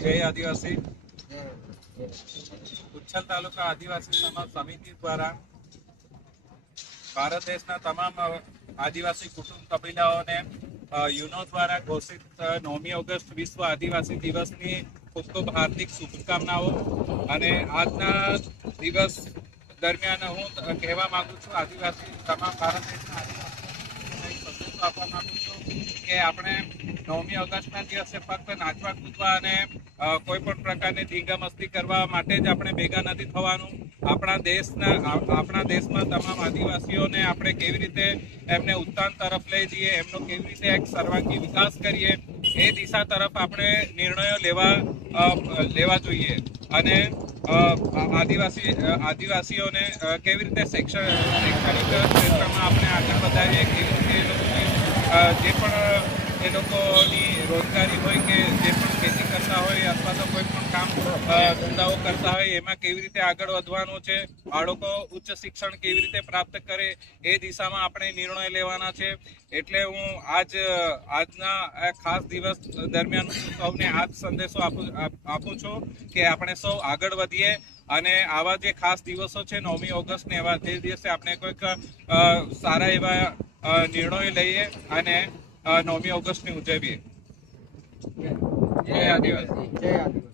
જય આદિવાસી. ઉચ્છલ તાલુકા આદિવાસી સમાજ સમિતિ દ્વારા ભારત દેશના તમામ આદિવાસી કુટુંબ કબીલાઓને યુનો દ્વારા ઘોષિત 9મી ઓગસ્ટ વિશ્વ આદિવાસી દિવસની ખૂબ ખૂબ હાર્દિક શુભકામનાઓ. અને આજના દિવસ દરમિયાન હું કહેવા માંગુ છું, આદિવાસી તમામ ભારત દેશના આદિવાસી આપવા માંગુ છું કે આપણે 9મી ઓગસ્ટના દિવસે ફક્ત નાચવા કૂદવા અને કોઈ પણ પ્રકારની ધીંગા મસ્તી કરવા માટે જ આપણે ભેગા નથી થવાનું. આપણા દેશમાં તમામ આદિવાસીઓને આપણે કેવી રીતે એમને ઉત્થાન તરફ લઈ જઈએ, એમનો કેવી રીતે એક સર્વાંગી વિકાસ કરીએ, એ દિશા તરફ આપણે નિર્ણયો લેવા જોઈએ. અને આદિવાસીઓને કેવી રીતે શૈક્ષણિક ક્ષેત્રમાં આપણે આગળ વધારીએ, કેવી રીતે જે પણ એ લોકોની રોજગારી હોય કે જે પણ ખેતી કરતા હોય અથવા તો કોઈ પણ કામ ધંધાઓ કરતા હોય એમાં કેવી રીતે આગળ વધવાનું છે, બાળકો ઉચ્ચ શિક્ષણ કેવી રીતે પ્રાપ્ત કરે, એ દિશામાં આપણે નિર્ણય લેવાના છે. એટલે હું આજના ખાસ દિવસ દરમિયાન સૌને આ જ સંદેશો આપું છું કે આપણે સૌ આગળ વધીએ અને આવા જે ખાસ દિવસો છે 9મી ઓગસ્ટને, એવા તે દિવસે આપણે કોઈક સારા એવા નિર્ણયો લઈએ અને 9મી ઓગસ્ટની ઉજવીએ. જય આદિવાસી.